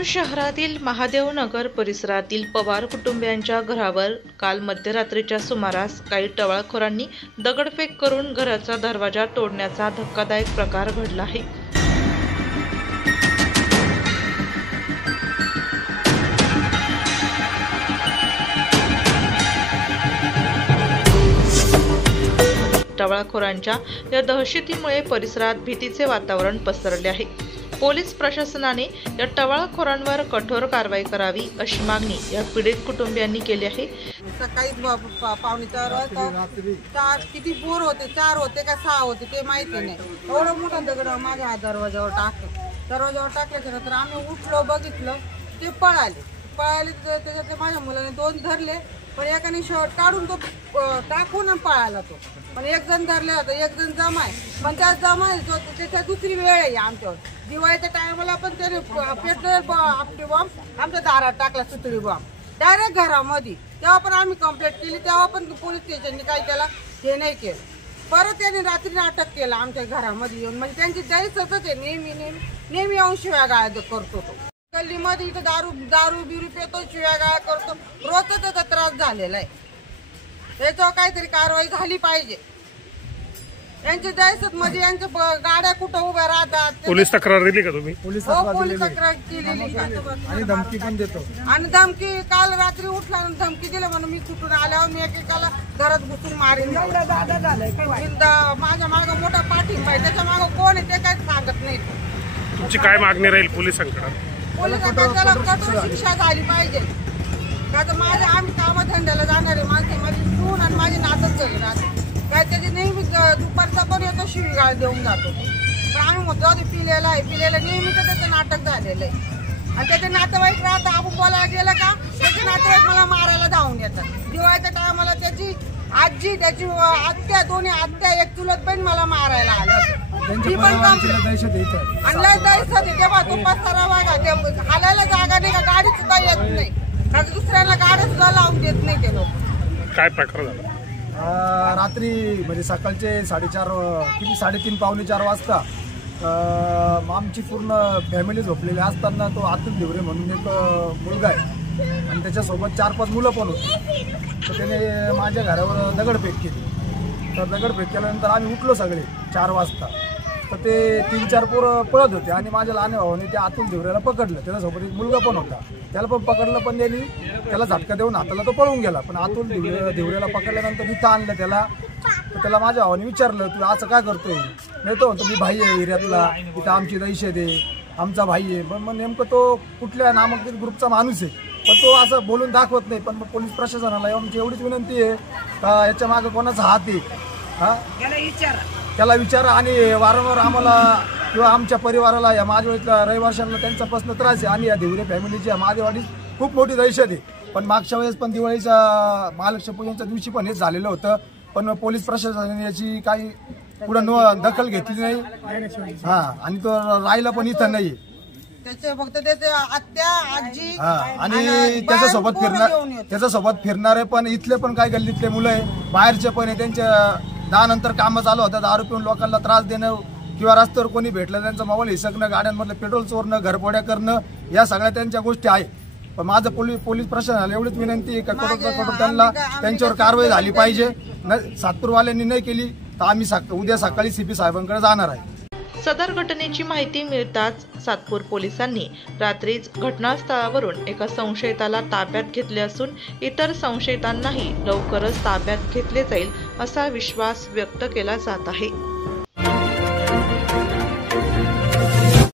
सातपूर शहरातील महादेवनगर परिसरातील पवार कुटुंबियांच्या घरावर काल मध्यरात्रीच्या सुमारास काही टवाळखोरांनी दगडफेक करून घराचा दरवाजा तोडण्याचा धक्कादायक प्रकार घडला आहे। टवाळखोरांच्या या दहशतीमुळे परिसरात भीतीचे वातावरण पसरले आहे। पोलीस प्रशासनाने या टवाळखोरांवर कठोर कारवाई करावी अशी मागणी या पीडित कुटुंबियांनी केली आहे। सकाळी 4:45 वाजता किती बोर होते, 4 होते का 6 होते ते माहिती नाही। एवढा मोठा दगड माझ्या दरवाजावर टाकल्यानंतर आम्ही उठलो, बघितलं ते पळाले त्याच्यात माझ्या मुलाने 2 धरले, पण एकाने शॉट काढून तो टाकून पळाला तो, पण एक जण धरले होता, एक जण जमाय, पण त्या जमाय त्याच्या दुसरी वेळ आहे आमच्यावर। दिवाळीच्या टायमाला पण त्याने पेट्रोल आपली बॉम्ब आमच्या दारात टाकला, सुतळी बॉम्ब डायरेक्ट घरामध्ये। तेव्हा पण आम्ही कंप्लेंट केली, तेव्हा पण पोलीस स्टेशनने काही त्याला हे नाही केलं। परत त्याने रात्री अटक केलं आमच्या घरामध्ये येऊन, म्हणजे त्यांची दहशतच आहे, नेहमी येऊन शिव्या गाळ्या करतो तो। गल्लीमध्ये इथं दारू बिरू पितो, शिव्या गाळ्या करतो, रोजच त्याचा त्रास झालेला आहे। त्याच्यावर काहीतरी कारवाई झाली पाहिजे। यांची दहशत मध्ये यांच्या गाड्या कुठं उभ्या राहतात। पोलीस तक्रार दिली का तुम्ही? पोलीस तक्रार केलेली आणि धमकी पण देतो, आणि धमकी काल रात्री उठला धमकी दिली म्हणून मी कुठून आल्यावर मी एकेकाला घरात घुसून मारीन। माझ्या मागं मोठा पाठिंबा आहे, त्याच्या मागं कोण आहे ते काही सांगत नाही। तुमची काय मागणी राहील पोलिसांकडे? पोलिसांकडे त्याला कठोर शिक्षा झाली पाहिजे, का तर आम्ही कामधंद्याला जाणारे माणसे, माझी सून आणि माझी नातच झाली राहते काय, त्याची नेहमी दुपारचा पण येतो शिवीगाळ देऊन जातो, पण आम्ही म्हणतो पिलेला नेहमीच त्याचं नाटक झालेलं आहे। आणि त्याचे नातेवाईक राहतात, आपण बोलायला गेलं का त्याचे नातेवाईक मला मारायला धावून येतात। दिवाळीच्या टायमाला त्याची आजी, त्याची आत्या, दोन्ही आत्या, एक चुलत पण मला मारायला आलं होतं। ती पण आणि लय दहशत आहे, तेव्हा तो पसारा बघा, ते हालायला जागा नाही का, गाडी सुद्धा येत नाही, कारण दुसऱ्याला गाड्या सुद्धा लावून देत नाही ते लोक। काय प्रकार झाला? रात्री म्हणजे सकाळचे 3:30 पावणे 4 वाजता आमची पूर्ण फॅमिली झोपलेली असताना तो अतुल धिवरे म्हणून एक मुलगा आहे आणि त्याच्यासोबत 4-5 मुलं पण होती, तर त्याने माझ्या घरावर दगडफेक केली। तर दगडफेक केल्यानंतर आम्ही उठलो सगळे 4 वाजता, तर ते 3-4 पोरं पळत होते आणि माझ्या लहान भावाने त्या अतुल धिवरेला पकडलं, त्याच्यासोबत एक मुलगा पण होता, त्याला पण पकडलं, पण त्याला झटका देऊन हाताला तो पळून गेला। पण अतुल धिवरेला पकडल्यानंतर इथं आणलं त्याला, तर त्याला माझ्या भावाने विचारलं, तू असं काय करतोय? नाही तो म्हणतो, मी भाई आहे एरियातला, इथं आमची दहशत आहे, आमचा भाई आहे। पण मग नेमकं तो कुठल्या नामांकित ग्रुपचा माणूस आहे, पण तो असं बोलून दाखवत नाही। पण मग पोलीस प्रशासनाला आमची एवढीच विनंती आहे का याच्या मागं कोणाचा हात आहे, त्याला विचारा। आणि वारंवार आम्हाला किंवा आमच्या परिवाराला या महादेवाच्या रहिवाशांना त्यांच्यापासून त्रास आहे, आणि या धिवरे फॅमिलीच्या महादेवाडीत खूप मोठी दहशत आहे। पण मागच्या वेळेस पण दिवाळीच्या महालक्ष्मी पूजनच्या दिवशी पण हेच झालेलं होतं, पण पोलीस प्रशासनाने याची काही पुढे दखल घेतली नाही। आणि तो राहिला पण इथं नाही, त्याचे फक्त त्याचे आत्या, आजी आणि त्याच्यासोबत फिरणारे पण इथले पण काही गल्लीतले मुलं आहे, बाहेरचे पण आहे, त्यांच्या 10 नंतर कामं चालू होतात, दारू पिऊन लोकांना त्रास देणं किंवा रस्त्यावर कोणी भेटलं त्यांचा मोबाईल हिसकणं, गाड्यांमधलं पेट्रोल चोरणं, घरफोड्या करणं, या सगळ्या त्यांच्या गोष्टी आहेत। पण माझं पोलीस प्रशासनाला एवढीच विनंती आहे का कठोर त्यांना त्यांच्यावर कारवाई झाली पाहिजे। सातपूरवाल्यांनी नाही केली तर आम्ही उद्या सकाळी CP साहेबांकडे जाणार आहे। सदर घटनेची माहिती मिळताच सातपूर पोलिसांनी रात्रीच घटनास्थळावरून एका संशयिताला ताब्यात घेतले असून इतर संशयितांनाही लवकरच ताब्यात घेतले जाईल असा विश्वास व्यक्त केला जात आहे।